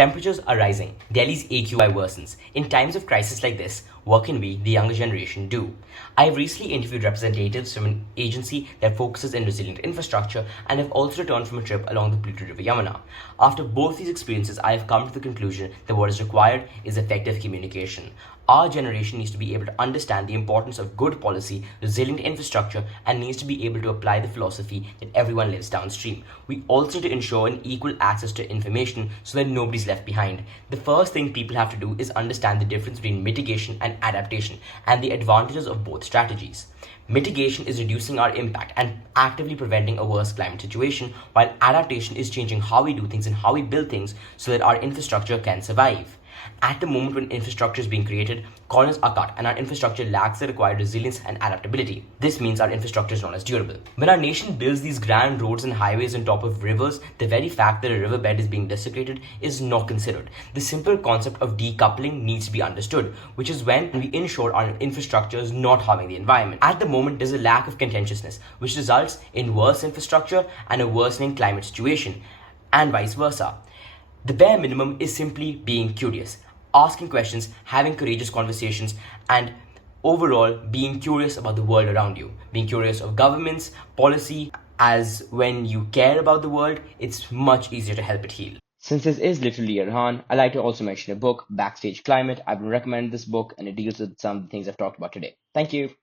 Temperatures are rising. Delhi's AQI worsens. In times of crisis like this, what can we, the younger generation, do? I have recently interviewed representatives from an agency that focuses in resilient infrastructure and have also returned from a trip along the polluted river Yamuna. After both these experiences, I have come to the conclusion that what is required is effective communication. Our generation needs to be able to understand the importance of good policy, resilient infrastructure, and needs to be able to apply the philosophy that everyone lives downstream. We also need to ensure an equal access to information so that nobody's left behind. The first thing people have to do is understand the difference between mitigation and adaptation and the advantages of both strategies. Mitigation is reducing our impact and actively preventing a worse climate situation, while adaptation is changing how we do things and how we build things so that our infrastructure can survive. At the moment when infrastructure is being created, corners are cut and our infrastructure lacks the required resilience and adaptability. This means our infrastructure is not as durable. When our nation builds these grand roads and highways on top of rivers, the very fact that a riverbed is being desecrated is not considered. The simple concept of decoupling needs to be understood, which is when we ensure our infrastructure is not harming the environment. At the moment, there's a lack of contentiousness, which results in worse infrastructure and a worsening climate situation, and vice versa. The bare minimum is simply being curious, asking questions, having courageous conversations, and overall being curious about the world around you. Being curious of governments, policy, as when you care about the world, it's much easier to help it heal. Since this is Literally Arhaan, I'd like to also mention a book, Backstage Climate. I've been recommended this book and it deals with some of the things I've talked about today. Thank you.